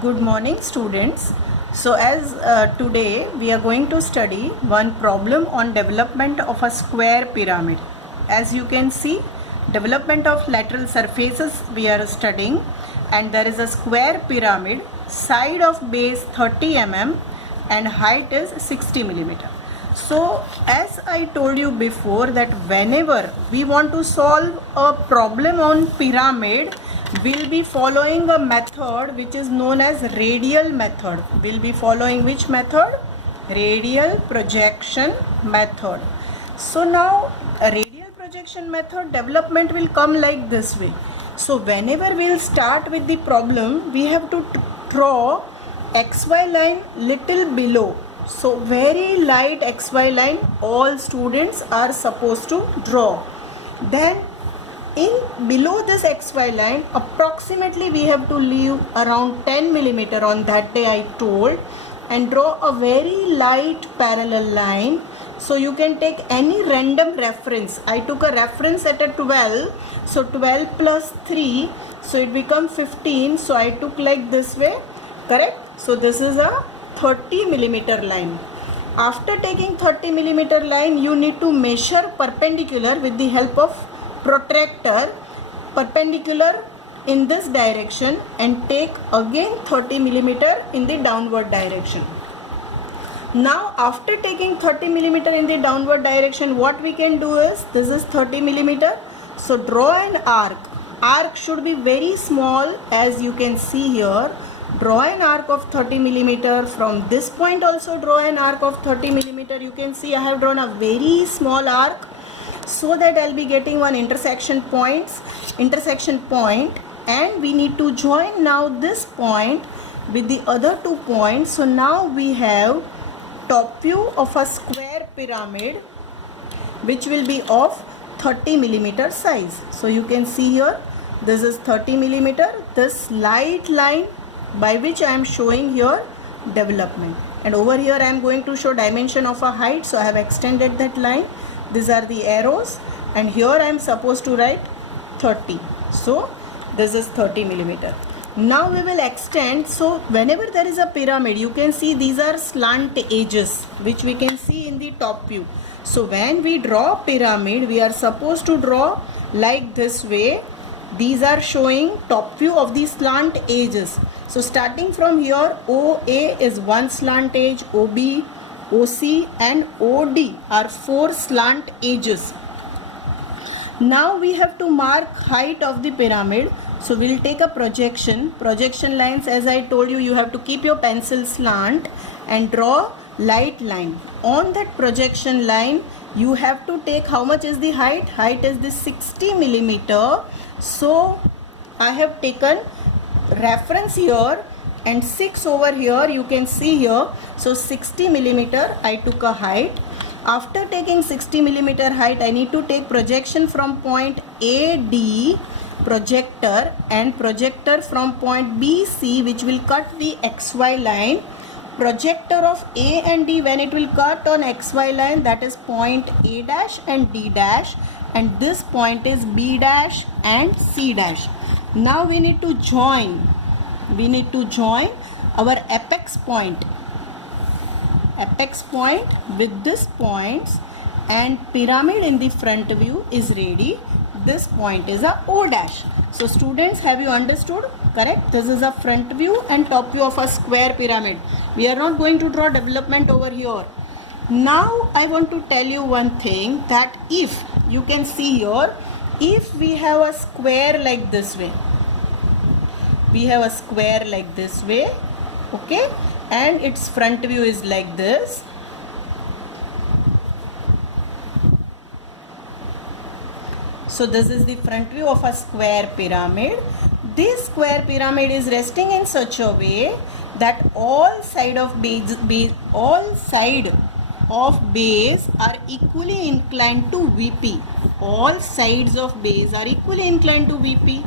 Good morning, students. So as today we are going to study one problem on development of a square pyramid. As you can see, development of lateral surfaces we are studying, and there is a square pyramid, side of base 30 mm and height is 60 millimeter. So as I told you before that whenever we want to solve a problem on pyramid, we'll be following a method which is known as radial method. We'll be following which method? Radial projection method. So now a radial projection method development will come like this way. So whenever we'll start with the problem, we have to draw XY line little below. So very light XY line all students are supposed to draw. Then in below this XY line approximately we have to leave around 10 millimeter on that day I told, and draw a very light parallel line. So you can take any random reference. I took a reference at a 12, so 12 plus 3, so it becomes 15. So I took like this way, correct? So this is a 30 millimeter line. After taking 30 millimeter line, you need to measure perpendicular with the help of protractor, perpendicular in this direction, and take again 30 millimeter in the downward direction. Now after taking 30 millimeter in the downward direction, what we can do is, this is 30 millimeter, so draw an arc. Arc should be very small, as you can see here. Draw an arc of 30 millimeter. From this point also draw an arc of 30 millimeter. You can see I have drawn a very small arc, so that I'll be getting one intersection point, and we need to join now this point with the other 2 points. So now we have top view of a square pyramid which will be of 30 millimeter size. So you can see here, this is 30 millimeter, this light line by which I am showing here development, and over here I am going to show dimension of a height, so I have extended that line. These are the arrows, and here I am supposed to write 30. So this is 30 millimeter. Now we will extend. So whenever there is a pyramid, you can see these are slant edges which we can see in the top view. So when we draw pyramid, we are supposed to draw like this way. These are showing top view of the slant edges. So starting from here, OA is one slant edge, OB, OC and OD are 4 slant edges. Now we have to mark height of the pyramid. So we'll take a projection lines. As I told you, you have to keep your pencil slant and draw light line. On that projection line, you have to take, how much is the height? Height is the 60 millimeter. So I have taken reference here and 6 over here, you can see here. So 60 millimeter I took a height. After taking 60 millimeter height, I need to take projection from point AD, projector, and projector from point BC, which will cut the XY line. Projector of A and D, when it will cut on XY line, that is point A dash and D dash, and this point is B dash and C dash. Now we need to join our apex point with this points, and pyramid in the front view is ready. This point is a O dash. So students, have you understood? Correct? This is a front view and top view of a square pyramid. We are not going to draw development over here. Now I want to tell you one thing, that if you can see here, if we have a square like this way, okay, and its front view is like this. So this is the front view of a square pyramid. This square pyramid is resting in such a way that all side of base are equally inclined to VP. All sides of base are equally inclined to VP.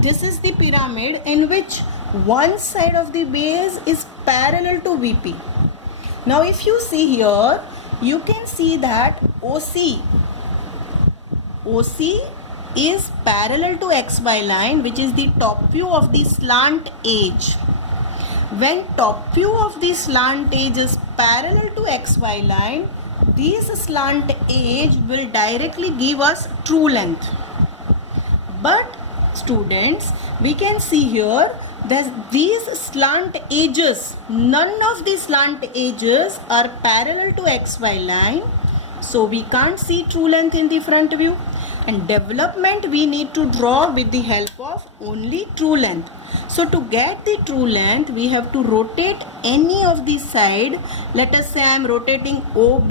This is the pyramid in which one side of the base is parallel to VP. Now if you see here, you can see that OC is parallel to XY line, which is the top view of the slant edge. When top view of the slant edge is parallel to XY line, this slant edge will directly give us true length. But students, we can see here that these slant edges, none of the slant edges are parallel to XY line. So we can't see true length in the front view. And development we need to draw with the help of only true length. So to get the true length, we have to rotate any of the side. Let us say I am rotating OB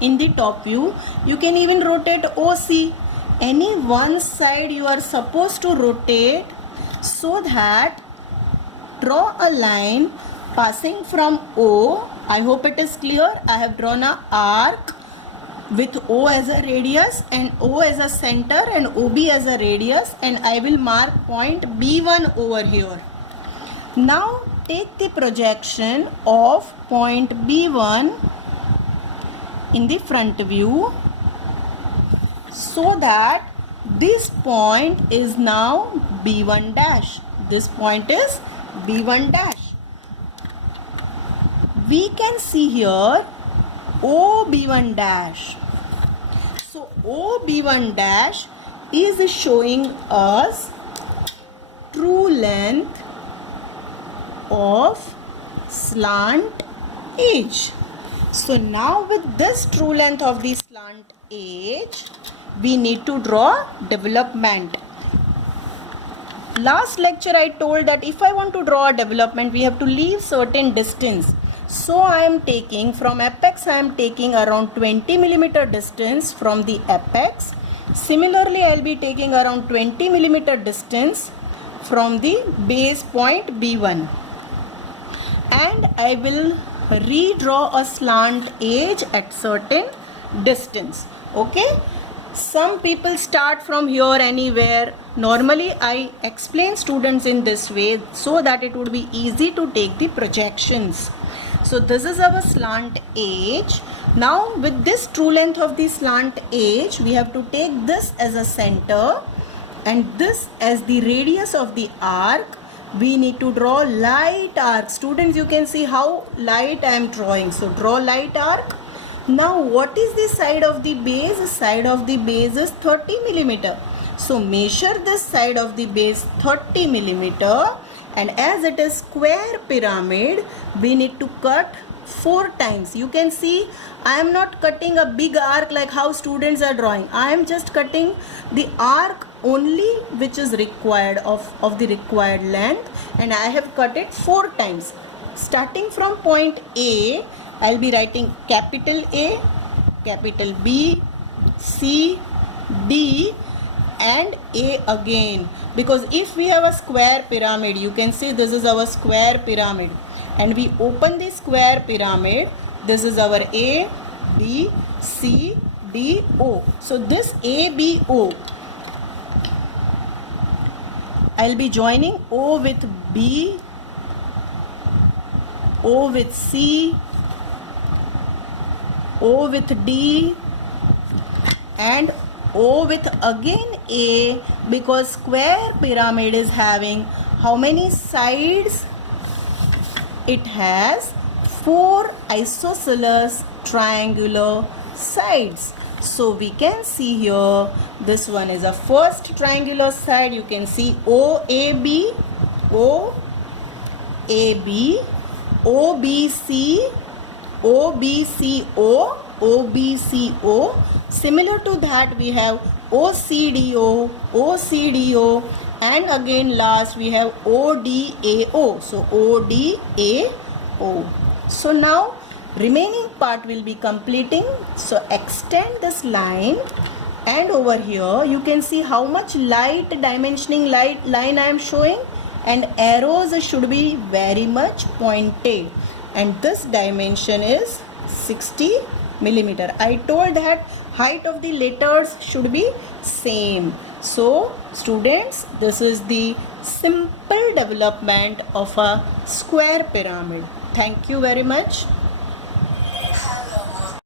in the top view. You can even rotate OC. Any one side you are supposed to rotate, so that draw a line passing from O. I hope it is clear. I have drawn an arc with O as a radius and O as a center and OB as a radius, and I will mark point B1 over here. Now take the projection of point B1 in the front view, so that this point is now B1 dash. This point is B1 dash. We can see here OB1 dash. So OB1 dash is showing us true length of slant edge. So now with this true length of the slant edge, we need to draw development. Last lecture I told that if I want to draw a development, we have to leave certain distance. So I am taking from apex, I am taking around 20 millimeter distance from the apex. Similarly, I will be taking around 20 millimeter distance from the base point B1. And I will redraw a slant edge at certain distance. Okay. Some people start from here anywhere. Normally I explain students in this way so that it would be easy to take the projections. So this is our slant edge. Now with this true length of the slant edge, we have to take this as a center and this as the radius of the arc. We need to draw light arc. Students, you can see how light I am drawing. So draw light arc. Now what is the side of the base? The side of the base is 30 millimeter. So measure this side of the base 30 millimeter, and as it is square pyramid, we need to cut 4 times. You can see I am not cutting a big arc like how students are drawing. I am just cutting the arc only which is required of the required length, and I have cut it 4 times. Starting from point A, I will be writing capital A, capital B, C, D and A again. Because if we have a square pyramid, you can see this is our square pyramid, and we open the square pyramid. This is our A, B, C, D, O. So this A, B, O, I will be joining O with B, O with C, O with D and O with again A, because square pyramid is having how many sides? It has 4 isosceles triangular sides. So we can see here, this one is a first triangular side. You can see OAB, OAB, OBC, OBCO, OBCO. Similar to that, we have OCDO, OCDO, and again last we have ODAO. So ODAO. So now remaining part will be completing. So extend this line, and over here you can see how much light dimensioning line I am showing, and arrows should be very much pointed, and this dimension is 60 millimeter. I told that height of the letters should be same. So students, this is the simple development of a square pyramid. Thank you very much.